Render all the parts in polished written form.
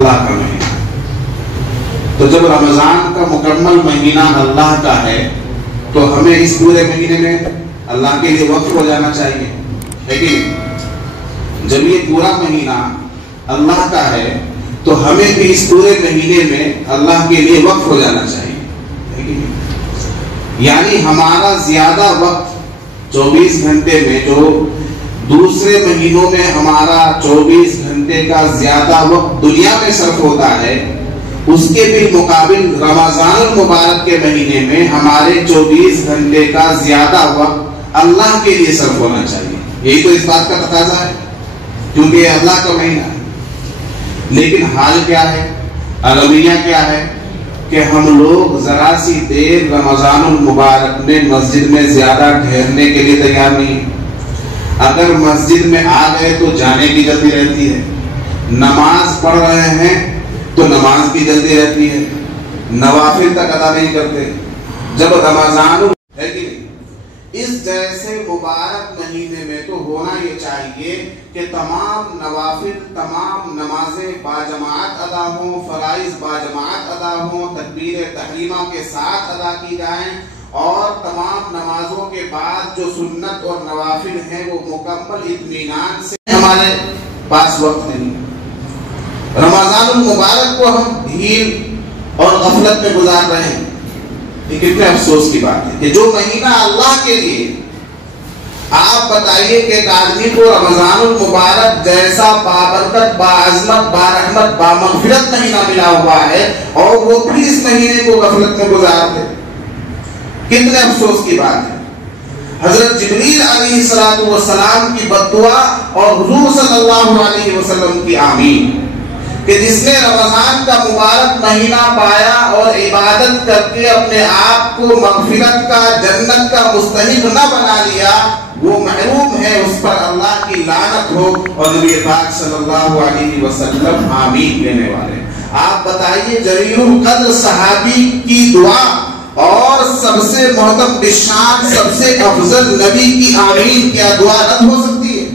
اللہ کا مہینہ. تو جب رمضان کا مکمل مہینہ اللہ کا ہے تو ہمیں اس پورے مہینے میں اللہ کے لیے وقف ہو جانا چاہیے. لیکن جب یہ پورا مہینہ اللہ کا ہے تو ہمیں بھی اس پورے مہینے میں اللہ کے لیے وقف ہو جانا چاہیے. یعنی ہمارا زیادہ وقت 24 گھنٹے میں جو دوسرے مہینوں میں ہمارا 24 گھنٹے کا زیادہ وقت دنیا میں صرف ہوتا ہے، اس کے بالمقابل رمضان المبارک کے مہینے میں ہمارے 24 گھنٹے کا زیادہ وقت اللہ کے لیے صرف ہونا چاہیے. یہی تو اس بات کا تقاضا ہے کیونکہ یہ اللہ کا مہینہ ہے. لیکن حال کیا ہے، المیہ کیا ہے کہ ہم لوگ ذرا سی دیر رمضان المبارک میں مسجد میں زیادہ ٹھہرنے کے لیے تیار نہیں ہے. اگر مسجد میں آ گئے تو جانے کی جلدی رہتی ہے، نماز پڑھ رہے ہیں تو نماز کی جلدی رہتی ہے، نوافل تک ادا نہیں کرتے. جب رمضان ہے کہ نہیں، اس جیسے مبارک مہینے میں تو ہونا یہ چاہیے کہ تمام نوافل، تمام نمازیں باجماعت ادا ہوں، فرائض باجماعت ادا ہوں، تکبیر تحریمہ کے ساتھ ادا کی جائیں، اور تمام نمازوں کے بعد جو سنت اور نوافل ہیں وہ مکمل اطمینان سے. ہمارے پاس وقت نہیں. رمضان المبارک کو ہم ڈھیل اور غفلت میں گزار رہے ہیں. یہ کتنے افسوس کی بات ہے کہ جو مہینہ اللہ کے لیے، آپ بتائیے کہ ایک آدمی کو رمضان المبارک جیسا بابرکت، باعظمت، بارحمت، بامغفرت مہینہ ملا ہوا ہے اور وہ بھی اس مہینے کو غفلت میں گزار دے. کتنے افسوس کی بات ہے. حضرت جبریل علیہ السلام کی بددعا اور حضور صلی اللہ علیہ وسلم کی آمین کہ جس نے رمضان کا مبارک مہینہ پایا اور عبادت کر کے اپنے آپ کو مغفرت کا، جنت کا مستحق نہ بنا لیا، وہ محروم ہے، اس پر اللہ کی لعنت ہو. اور نبی پاک صلی اللہ علیہ وسلم آمین کہنے والے. آپ بتائیے جلیل القدر صحابی کی دعا اور سب سے محترم بشان، سب سے افضل نبی کی آمین کیا دعا رد ہو سکتی ہے؟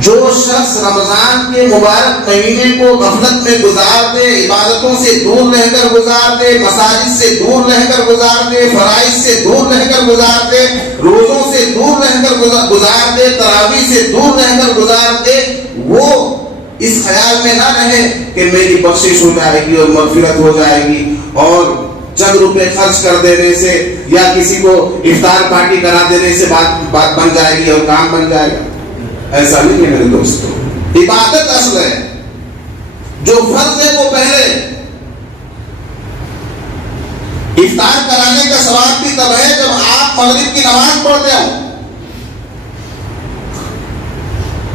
جو شخص رمضان کے مبارک مہینے کو غفلت میں گزار دے، عبادتوں سے دور رہ کر گزار دے، مساجد سے دور رہ کر گزار دے، فرائض سے دور رہ کر گزار دے، روزوں سے دور رہ کر گزار دے، تراویح سے دور رہ کر گزار دے، وہ اس خیال میں نہ رہے کہ میری بخشش ہو جائے گی اور مغفرت ہو جائے گی اور چند روپے خرچ کر دینے سے یا کسی کو افطار پارٹی کرا دینے سے بات بن جائے گی اور کام بن جائے گا. ایسا نہیں ہے میرے دوستو. عبادت اصل ہے. جو فرض ہے وہ پہلے. افطار کرانے کا ثواب بھی تب ہے جب آپ مغرب کی نماز پڑھتے ہو.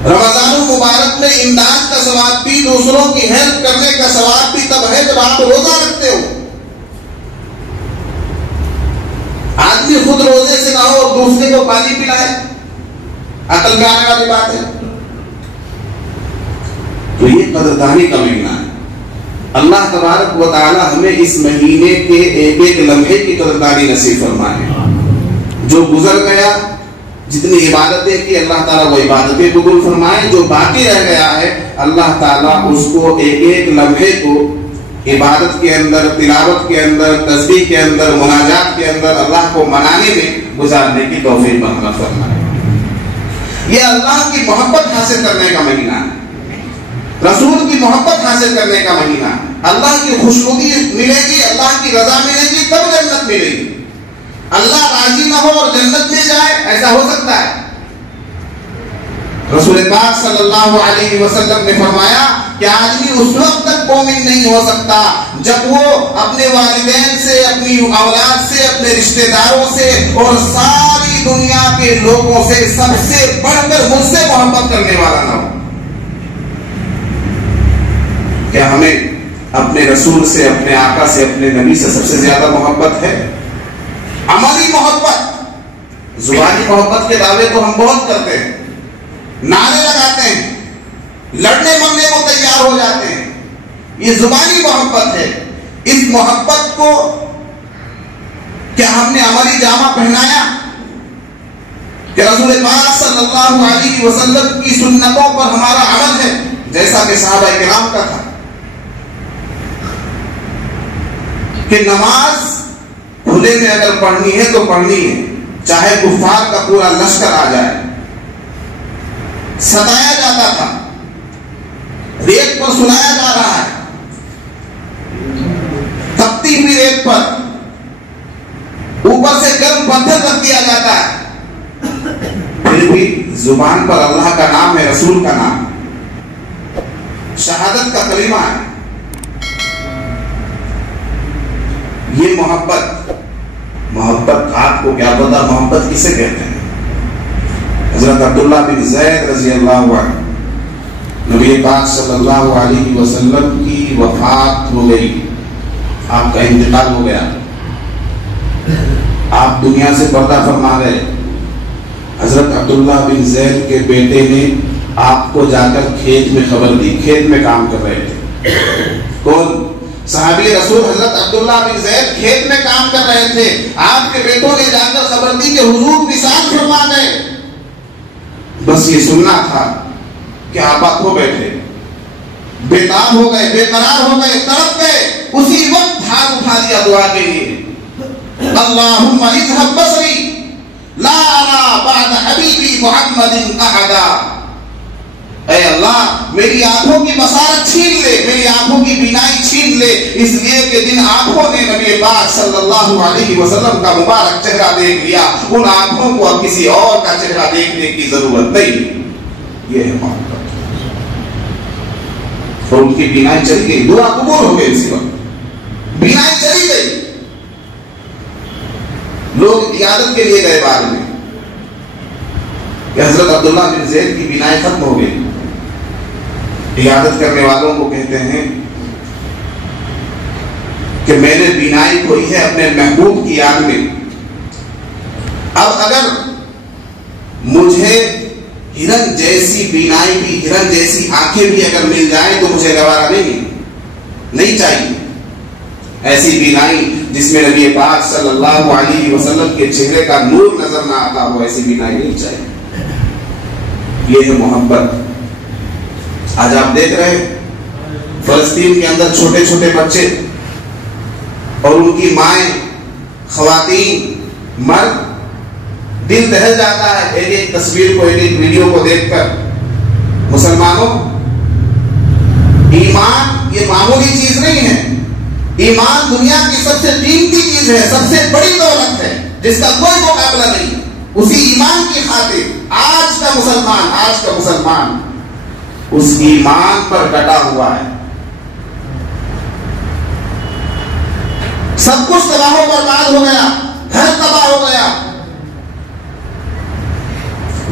رمضان المبارک میں امداد کا ثواب بھی، دوسروں کی ہیلپ کرنے کا ثواب بھی تب ہے جب آپ روزہ رکھتے ہو. آدمی خود روزے سے نہ ہو اور دوسرے کو پانی پلائے، عقل میں آنے والی بات ہے؟ تو یہ قدردانی کا مہینہ ہے. اللہ تبارک و تعالی ہمیں اس مہینے کے ایک ایک لمحے کی قدردانی نصیب فرمائے. جو گزر گیا، جتنی عبادتیں کی، اللہ تعالیٰ وہ عبادتیں قبول فرمائے. جو باقی رہ گیا ہے، اللہ تعالیٰ اس کو ایک ایک لمحے کو عبادت کے اندر، تلاوت کے اندر، تسبیح کے اندر، مناجات کے اندر اللہ کو منانے میں گزارنے کی توفیق عطا فرمائے. یہ اللہ کی محبت حاصل کرنے کا مہینہ ہے، رسول کی محبت حاصل کرنے کا مہینہ ہے. اللہ کی خوشنودی ملے گی، اللہ کی رضا ملے گی، تب جنت ملے گی. اللہ راضی نہ ہو اور جنت مل جائے، ایسا ہو سکتا ہے؟ رسول پاک صلی اللہ علیہ وسلم نے فرمایا کہ آدمی اس وقت تک مومن نہیں ہو سکتا جب وہ اپنے والدین سے، اپنی اولاد سے، اپنے رشتہ داروں سے اور ساری دنیا کے لوگوں سے سب سے بڑھ کر مجھ سے محبت کرنے والا نہ ہو. کیا ہمیں اپنے رسول سے، اپنے آقا سے، اپنے نبی سے سب سے زیادہ محبت ہے؟ عملی محبت. زبانی محبت کے دعوے تو ہم بہت کرتے ہیں، نعرے لگاتے ہیں، لڑنے مرنے کو تیار ہو جاتے ہیں. یہ زبانی محبت ہے. اس محبت کو کیا ہم نے عملی جامہ پہنایا کہ رسول پاک صلی اللہ علیہ وسلم کی سنتوں پر ہمارا عمل ہے؟ جیسا کہ صحابہ کرام کا تھا کہ نماز کھلے میں اگر پڑھنی ہے تو پڑھنی ہے، چاہے کفار کا پورا لشکر آ جائے۔ ستایا جاتا تھا، ریت پر سلایا جا رہا ہے، تپتی ہوئی ریت پر اوپر سے گرم پتھر رکھ دیا جاتا ہے، پھر بھی زبان پر اللہ کا نام ہے، رسول کا نام، شہادت کا کلمہ ہے۔ یہ محبت آپ کو کیا پتا محبت کسے کہتے ہیں؟ حضرت عبداللہ بن زید رضی اللہ عنہ، نبی پاک صلی اللہ علیہ وسلم کی وفات ہو گئی، آپ کا انتقال ہو گیا، آپ دنیا سے پردہ فرما گئے۔ حضرت عبداللہ بن زید کے بیٹے نے آپ کو جا کر کھیت میں خبر دی، کھیت میں کام کر رہے تھے۔ کون؟ صحابی رسول حضرت عبداللہ بن زید کھیت میں کام کر رہے تھے، آپ کے بیٹوں نے جا کر خبر دی کہ حضور وصال فرما گئے۔ بس یہ سننا تھا کہ آپا کھو بیٹھے، بےتاب ہو گئے، بے قرار ہو گئے، تڑپ گئے۔ اسی وقت ہاتھ اٹھا دیا دعا کے لیے، اللہم اذھب بصری لا ارى بعد حبیبی محمد احدا۔ اے اللہ میری آنکھوں کی بصارت چھین لے، میری آنکھوں کی بینائی چھین لے، اس لیے کہ جن آنکھوں نے نبی پاک صلی اللہ علیہ وسلم کا مبارک چہرہ دیکھ لیا، ان آنکھوں کو اب کسی اور کا چہرہ دیکھنے کی ضرورت نہیں۔ یہ ہے محبت۔ اور ان کی بینائی چلی گئی، دعا قبول ہو گئی، اسی وقت بینائی چلی گئی۔ لوگ عیادت کے لیے گئے بعد میں کہ حضرت عبداللہ بن زید کی بینائی ختم ہو گئی۔ عیادت کرنے والوں کو کہتے ہیں کہ میں نے بینائی کھوئی ہے اپنے محبوب کی یاد میں، اب اگر مجھے ہرن جیسی بینائی بھی، ہرن جیسی آنکھیں بھی اگر مل جائیں تو مجھے گوارا نہیں چاہیے۔ ایسی بینائی جس میں نبی پاک صلی اللہ علیہ وسلم کے چہرے کا نور نظر نہ آتا ہو، ایسی بینائی نہیں چاہیے۔ یہ ہے محبت۔ آج آپ دیکھ رہے ہیں فلسطین کے اندر چھوٹے چھوٹے بچے اور ان کی مائیں، خواتین، مرد، دل دہل جاتا ہے ایک ایک تصویر کو، ایک ایک ویڈیو کو دیکھ کر۔ مسلمانوں، ایمان یہ معمولی چیز نہیں ہے، ایمان دنیا کی سب سے قیمتی چیز ہے، سب سے بڑی دولت ہے جس کا کوئی مقابلہ نہیں۔ اسی ایمان کی خاطر آج کا مسلمان اس ایمان پر ڈٹا ہوا ہے۔ سب کچھ تباہ و برباد ہو گیا، گھر تباہ ہو گیا،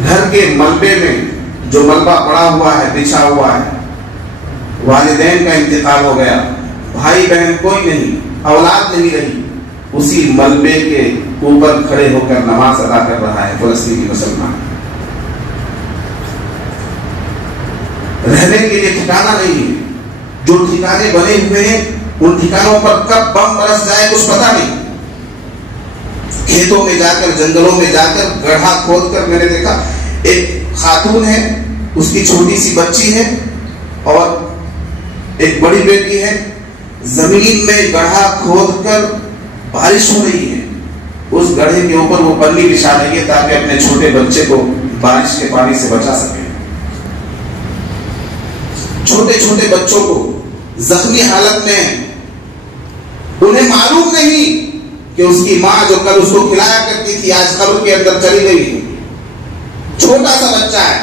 گھر کے ملبے میں جو ملبہ پڑا ہوا ہے، بچھا ہوا ہے، والدین کا انتقال ہو گیا، بھائی بہن کوئی نہیں، اولاد نہیں رہی، اسی ملبے کے اوپر کھڑے ہو کر نماز ادا کر رہا ہے فلسطینی مسلمان۔ رہنے کے لیے ٹھکانہ نہیں ہے، جو ٹھکانے بنے ہوئے ہیں ان ٹھکانوں پر کب بم برس جائے کچھ پتا نہیں۔ کھیتوں میں جا کر، جنگلوں میں جا کر گڑھا کھود کر میں نے دیکھا، ایک خاتون ہے، اس کی چھوٹی سی بچی ہے اور ایک بڑی بیٹی ہے، زمین میں گڑھا کھود کر بارش ہو رہی ہے، اس گڑھے کے اوپر وہ پنی بچھا رہی ہے تاکہ اپنے چھوٹے بچے کو بارش کے پانی سے بچا سکے۔ چھوٹے چھوٹے بچوں کو زخمی حالت میں، انہیں معلوم نہیں کہ اس کی ماں جو کل اس کو کھلایا کرتی تھی آج قبر کے اندر چلی گئی۔ چھوٹا سا بچہ ہے،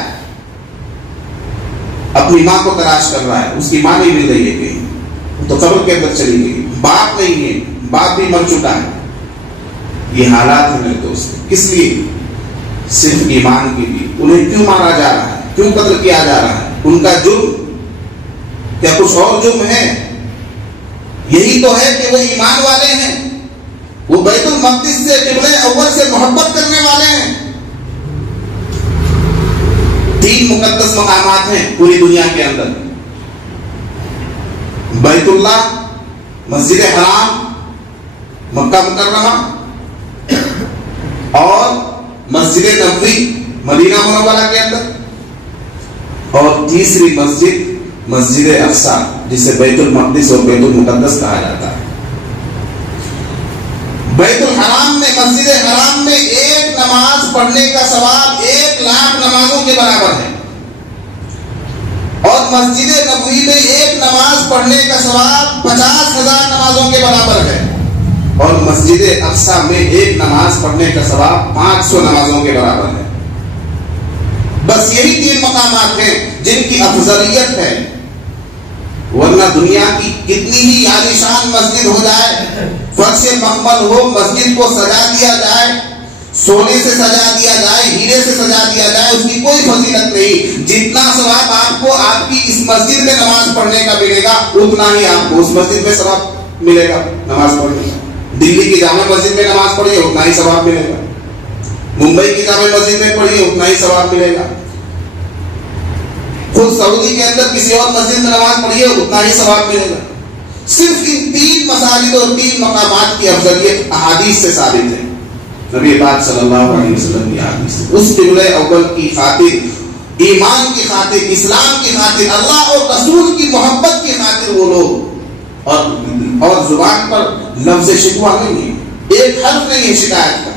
اپنی ماں کو تلاش کر رہا ہے، اس کی ماں نہیں مل رہی ہے کہیں، تو قبر کے اندر چلی گئی۔ باپ نہیں ہے، باپ بھی مر چکا ہے۔ یہ حالات ہیں میرے دوست، کس لیے؟ صرف ایمان کے لیے۔ انہیں کیوں مارا جا رہا ہے، کیوں قتل کیا جا رہا ہے؟ ان کا جرم کیا کچھ اور جرم ہے؟ یہی تو ہے کہ وہ ایمان والے ہیں، وہ بیت المقدس سے، قبلہ اول سے محبت کرنے والے ہیں۔ 3 مقدس مقامات ہیں پوری دنیا کے اندر، بیت اللہ، مسجد حرام مکہ مکرمہ اور مسجد نبوی مدینہ منورہ کے اندر، اور تیسری مسجد مسجد اقصی جسے بیت المقدس اور بیت المقدس کہا جاتا ہے، بیت الحرام میں، مسجد حرام میں ایک نماز پڑھنے کا ثواب 1,00,000 نمازوں کے برابر ہے، اور مسجد نبوی میں ایک نماز پڑھنے کا ثواب 50,000 نمازوں کے برابر ہے، اور مسجد اقصی میں ایک نماز پڑھنے کا ثواب 500 نمازوں کے برابر ہے۔ بس یہی 3 مقامات ہیں جن کی افضلیت ہے، ورنہ دنیا کی کتنی ہی عالیشان مسجد ہو جائے، فرش مخمل ہو، مسجد کو سجا دیا جائے، سونے سے سجا دیا جائے، ہیرے سے سجا دیا جائے، اس کی کوئی فضیلت نہیں۔ جتنا ثواب آپ کو آپ کی اس مسجد میں نماز پڑھنے کا ملے گا، اتنا ہی آپ کو اس مسجد میں ثواب ملے گا نماز پڑھنے کا۔ دلی کی جامع مسجد میں نماز پڑھیے اتنا ہی ثواب ملے گا، ممبئی کی جامع مسجد میں پڑھیے اتنا ہی ثواب ملے گا، خود سعودی کے اندر کسی اور مسجد میں نماز پڑھیے اتنا ہی ثواب ملے گا۔ صرف ان 3 مساجد اور 3 مقامات کی افضلیت احادیث سے ثابت ہے، نبی پاک صلی اللہ علیہ وسلم کی احادیث سے۔ اس قبلہ اول کی خاطر، ایمان کی خاطر، اسلام کی خاطر، اللہ اور رسول کی محبت کی خاطر وہ لوگ، اور زبان پر لفظ شکوہ نہیں ہے، ایک حرف نہیں ہے شکایت کا۔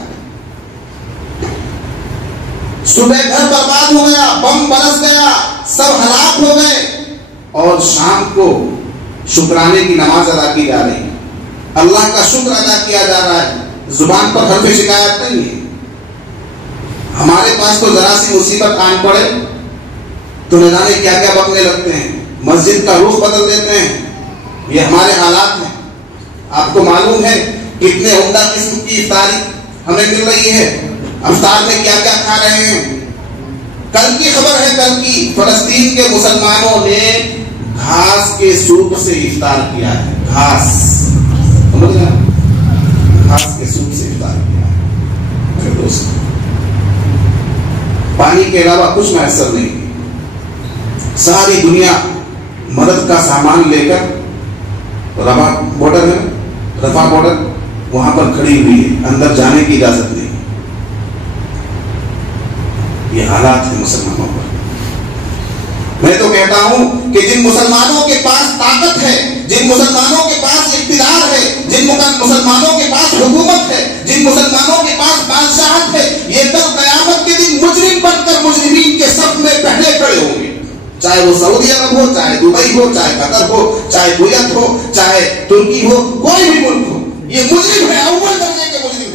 صبح گھر برباد ہو گیا، بم برس گیا، سب ہلاک ہو گئے، اور شام کو شکرانے کی نماز ادا کی جا رہی ہے، اللہ کا شکر ادا کیا جا رہا ہے، زبان پر حرف شکایت نہیں ہے۔ ہمارے پاس تو ذرا سی مصیبت آن پڑے تو نہ جانے کیا کیا بکنے لگتے ہیں، مسجد کا رخ بدل دیتے ہیں۔ یہ ہمارے حالات ہیں۔ آپ کو معلوم ہے کتنے عمدہ قسم کی افطاری ہمیں مل رہی ہے، افطار میں کیا کیا کھا رہے ہیں۔ کل کی خبر ہے، کل کی، فلسطین کے مسلمانوں نے گھاس کے سوپ سے افطار کیا ہے، گھاس، سمجھ گئے؟ گھاس کے سوپ سے افطار کیا ہے۔ دوست، پانی کے علاوہ کچھ میسر نہیں، ساری دنیا مدد کا سامان لے کر رفح بارڈر وہاں پر کھڑی ہوئی ہے، اندر جانے کی اجازت نہیں۔ یہ حالات ہیں مسلمانوں پر۔ میں تو کہتا ہوں کہ جن مسلمانوں کے پاس طاقت ہے، جن مسلمانوں کے پاس اقتدار ہے، جن مسلمانوں کے پاس حکومت ہے، جن مسلمانوں کے پاس بادشاہت ہے، یہ کل قیامت کے دن مجرم بن کر مجرمین کے صف میں پہلے کھڑے ہوں گے، چاہے وہ سعودی عرب ہو، چاہے دبئی ہو، چاہے قطر ہو، چاہے کویت ہو، چاہے ترکی ہو، کوئی بھی ملک ہو، یہ مجرم ہے، اول درجے کے مجرم